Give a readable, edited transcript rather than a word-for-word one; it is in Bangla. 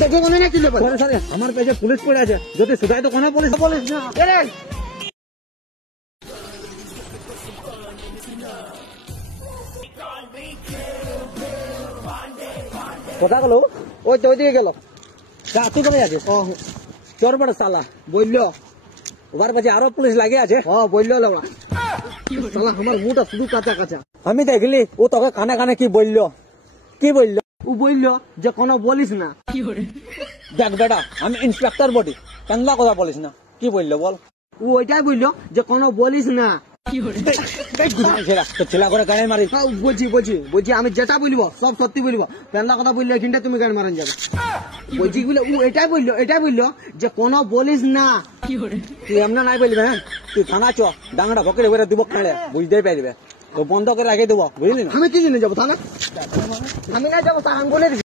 দেখে মনে না কিলে পরে স্যার আমার পেজে পুলিশ পড়ে আছে, যদি সুধাই তো কোনো পুলিশ বলিস না কথা গেল ওই তো ওইদিকে গেল। তুই কোথায় আছিস? চোর বড় সালা বললো ওবার কাছে আরো পুলিশ লাগে আছে। বললো শালা আমার মুটা শুধু কাঁচা কাঁচা। আমি দেখলি ও তোকে কানে কানে কি বললো, কি বললো? ও বললো যে কোনো বলিস না। দেখ বেটা আমি ইন্সপেক্টর বটি, কেনলা কথা বলিস না, কি বললো বল? ও ওইটাই বললো যে কোনো বলিস না। ছেলা করে গাড়ি মারি। বলছি আমি যেটা বলবো সব সত্যি বলবো, পেন্লা কথা বললে এখানটা তুমি গাড়ি মারেন যাবে। বলছি বলে ও এটাই বললো যে কোনো বলিস না। তুই এমন নাই বলবি, হ্যাঁ তুই থানা চ, ডাঙাটা ভকেটে ভরে দিব খালে বুঝতেই পারবে, তো বন্ধ করে রাখে দেবো, বুঝলি না? আমি কি জন্য যাবো থানা? আমি না যাবো, আমি বলে